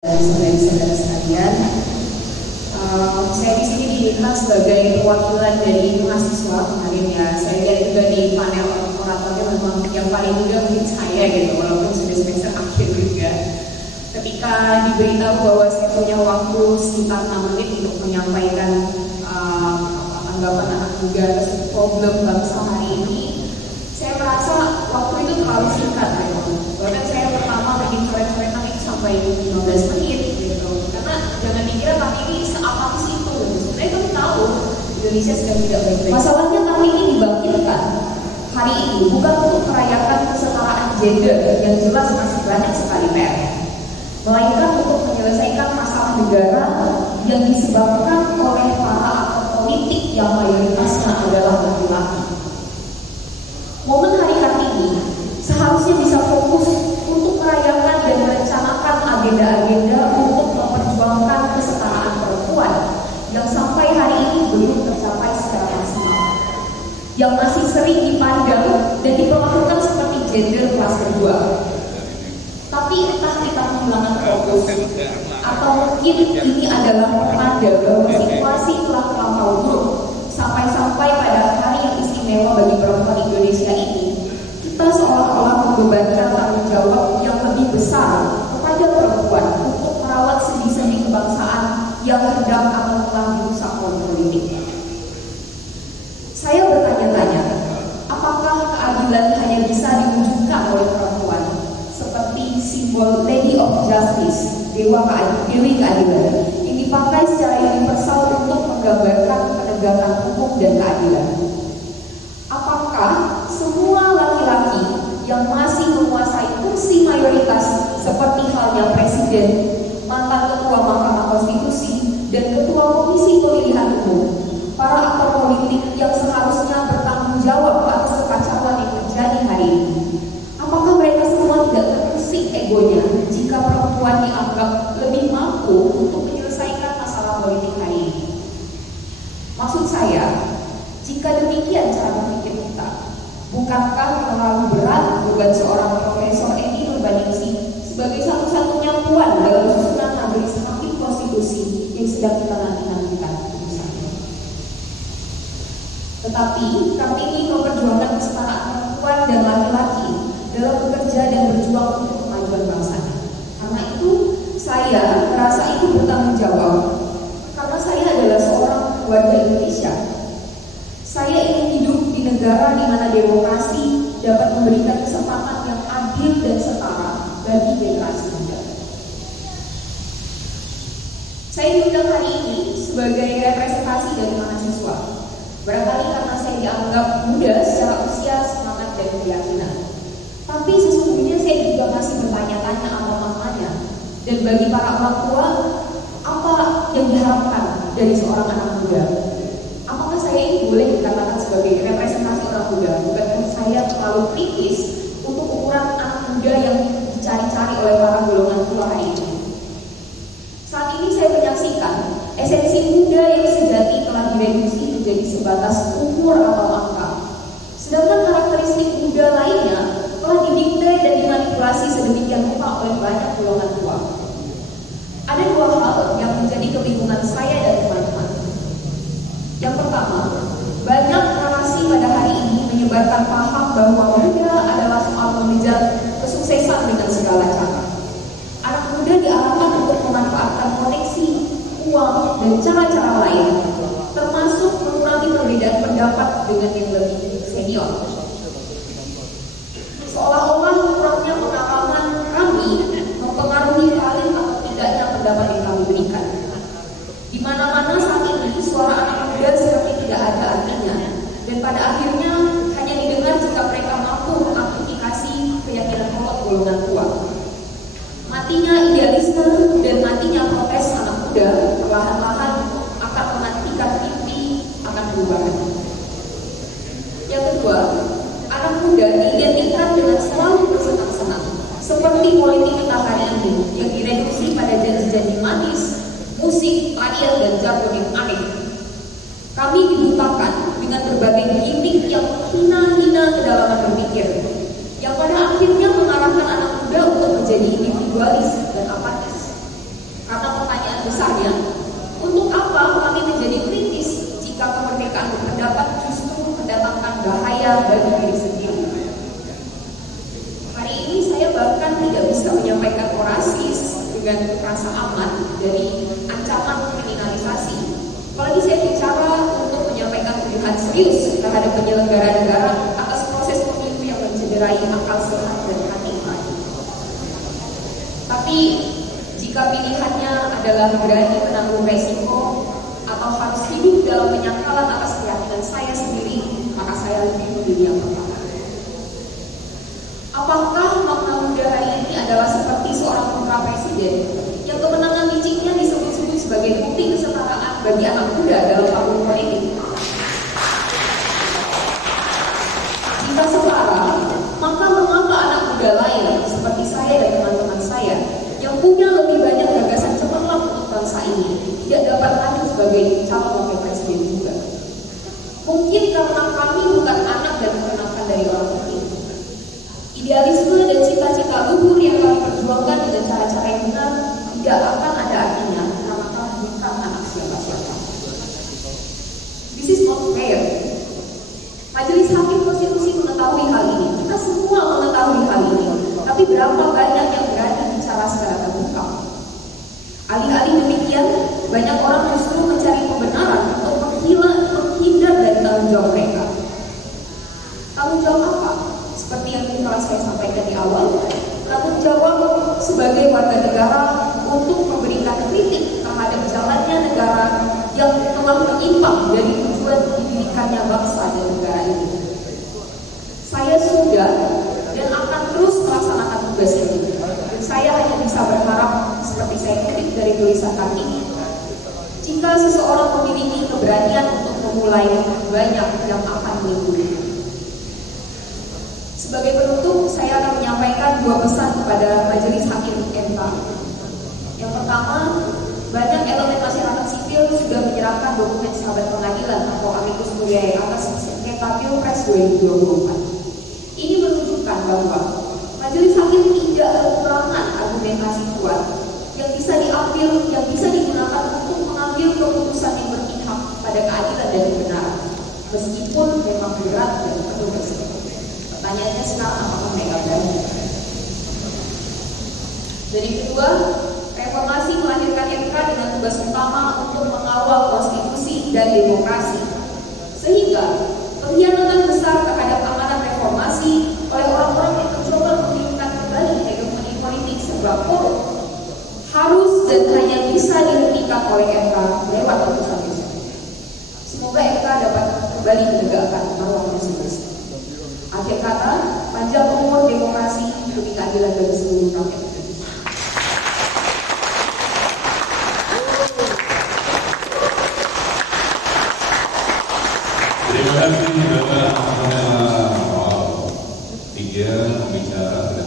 Saudara-saudara sekalian, saya di sini dilihat sebagai perwakilan dari mahasiswa kemarin ya. Saya lihat juga di panel oratornya memang yang paling muda mungkin saya gitu, walaupun sudah semester akhir juga. Ketika diberitahu bahwa saya punya waktu sekitar 6 menit untuk menyampaikan anggapan anak muda atas problem bangsa hari ini, saya merasa waktu itu terlalu singkat gitu. Bahkan saya pertama bikin coret-coretan itu sampai 15 menit gitu. Karena jangan dikira kami ini seapatis itu gitu. Sebenarnya kami tahu Indonesia sedang tidak baik-baik. Masalahnya kami ini dibangkitkan hari ini bukan untuk merayakan kesetaraan gender yang jelas masih banyak sekali PR, melainkan untuk menyelesaikan masalah negara yang disebabkan oleh para aktor politik yang mayoritasnya adalah laki-laki. Momen hari Kartini seharusnya bisa fokus untuk merayakan dan merencanakan agenda-agenda untuk memperjuangkan kesetaraan perempuan yang sampai hari ini belum tercapai secara maksimal, yang masih sering dipandang dan diperlakukan seperti gender kelas kedua. Tapi entah kita kehilangan fokus atau mungkin ini adalah pertanda bahwa situasi telah terlampau buruk sampai-sampai pada hari yang istimewa bagi perempuan Indonesia ini kita seolah-olah membebankan tanggung jawab yang lebih besar kepada perempuan untuk merawat sendi-sendi kebangsaan yang hendak atau telah dirusak oleh politik. Saya bertanya-tanya, apakah keadilan hanya bisa diwujudkan oleh perempuan seperti simbol Lady of Justice, Dewi Keadilan, yang dipakai secara universal untuk menggambarkan penegakan hukum dan keadilan? Apakah semua laki-laki yang masih menguasai kursi mayoritas seperti halnya presiden, mantan ketua Mahkamah Konstitusi, dan ketua Komisi Pemilihan Umum, para aktor politik yang seharusnya bertanggung jawab atas kekacauan yang terjadi hari ini, apakah mereka semua tidak terusik egonya jika perempuan dianggap lebih mampu untuk menyelesaikan masalah politik hari ini? Maksud saya, jika demikian cara berpikir kita, bukankah terlalu berat beban seorang Profesor Edi Nurbaningsih sebagai satu-satunya puan dalam susunan majelis hakim konstitusi yang sedang kita nanti-nantikan putusannya? Tetapi Kartini memperjuangkan kesetaraan perempuan dan laki-laki dalam bekerja dan berjuang untuk kemajuan bangsanya. Karena itu saya merasa itu bertanggung jawab, karena saya adalah seorang warga Indonesia. Saya ingin hidup di negara di mana demokrasi dapat memberikan kesempatan yang adil dan setara bagi generasi muda. Saya diundang hari ini sebagai representasi dari mahasiswa. Barangkali karena saya dianggap muda secara usia, semangat, dan keyakinan. Tapi sesungguhnya saya juga masih bertanya-tanya apa maknanya. Dan bagi para orang tua, apa yang diharapkan dari seorang anak muda? Apakah saya ini boleh dikatakan sebagai representasi orang muda? Bukankah saya terlalu kritis untuk ukuran anak muda yang dicari-cari oleh para golongan tua hari ini? Saat ini saya menyaksikan esensi muda yang sejati telah direduksi menjadi sebatas umur atau angka. Sedangkan karakteristik muda lainnya telah didikte dan dimanipulasi sedemikian rupa oleh banyak golongan tua. Ada dua hal yang menjadi kebingungan saya dan teman-teman. Yang pertama, banyak narasi pada hari ini menyebarkan paham bahwa muda adalah soal mengejar kesuksesan dengan segala cara. Anak muda diarahkan untuk memanfaatkan koneksi, uang, dan cara-cara lain, termasuk mengurangi perbedaan pendapat dengan yang lebih senior. Seolah-olah kurangnya pengalaman kami mempengaruhi valid atau tidaknya pendapat yang kami berikan. Di mana-mana saat ini suara anak muda seperti tidak ada artinya, dan pada akhirnya hanya didengar jika mereka mampu mengaplikasi keyakinan pokok golongan tua. Matinya idealisme dan matinya protes anak muda perlahan-lahan akan menghentikan mimpi akan perubahan. Yang kedua, anak muda diidentikan dengan selalu bersenang-senang, seperti politik kita hari ini yang direduksi pada janji-janji manis, musik, tarian, dan jargon yang aneh. Kami dibutakan dengan berbagai gimmick yang hina-hina kedalaman berpikir, yang pada akhirnya mengarahkan anak muda untuk menjadi individualis dan apatis. dengan rasa aman dari ancaman kriminalisasi. Apalagi saya bicara untuk menyampaikan tuduhan serius terhadap penyelenggara negara atas proses pemilu yang mencederai akal sehat dan hati nurani. Tapi jika pilihannya adalah berani menanggung resiko atau harus hidup dalam penyangkalan atas keyakinan saya sendiri, maka saya lebih memilih yang pertama. Apakah makna muda hari ini adalah seperti seorang putra presiden yang kemenangan liciknya disebut-sebut sebagai bukti kesetaraan bagi anak muda dalam panggung politik? Jika setara, maka mengapa anak muda lain seperti saya dan teman-teman saya yang punya lebih banyak gagasan cemerlang untuk bangsa ini tidak dapat maju sebagai calon wakil presiden juga? Mungkin karena kami bukan anak dan keponakan dari orang penting. Idealisme dan cita-cita luhur yang kami perjuangkan dengan cara-cara yang benar tidak akan ada artinya karena kami bukan anak siapa-siapa. This is not fair. Majelis Hakim Konstitusi mengetahui hal ini. Kita semua mengetahui hal ini. Tapi berapa banyak yang berani bicara secara terbuka? Alih-alih demikian, banyak orang justru mencari pembenaran untuk menghindar dari tanggung jawab mereka. Tanggung jawab apa? Seperti yang telah saya sampaikan di awal, tanggung jawab sebagai warga negara untuk memberikan kritik terhadap jalannya negara yang telah menyimpang dari tujuan didirikannya bangsa dan negara ini. Saya sudah dan akan terus melaksanakan tugas ini. Dan saya hanya bisa berharap, seperti saya kutip dari tulisan kami, jika seseorang memiliki keberanian untuk memulai, banyak yang akan mengikuti. Sebagai penutup, saya akan menyampaikan dua pesan kepada Majelis Hakim MK. Yang pertama, banyak elemen masyarakat sipil sudah menyerahkan dokumen sahabat pengadilan atau amicus curiae atas sengketa Pilpres 2024. Ini menunjukkan bahwa Majelis Hakim tidak kekurangan argumentasi kuat yang bisa diambil, yang bisa digunakan untuk mengambil keputusan yang berpihak pada keadilan dan kebenaran, meskipun memang berat dan penuh resiko. Pertanyaannya sekarang, apakah mereka berani? Dan yang kedua, reformasi melahirkan MK dengan tugas utama untuk mengawal konstitusi dan demokrasi, sehingga pengkhianatan besar terhadap amanat reformasi oleh orang-orang yang mencoba menginginkan kembali hegemoni politik serba korup harus dan hanya bisa dihentikan oleh MK lewat putusan besok. Semoga MK dapat kembali menegakkan marwah konstitusi. Akhir kata, panjang umur demokrasi demi keadilan bagi seluruh rakyat. Terima kasih Bapak Amanda Soal 3 pembicara.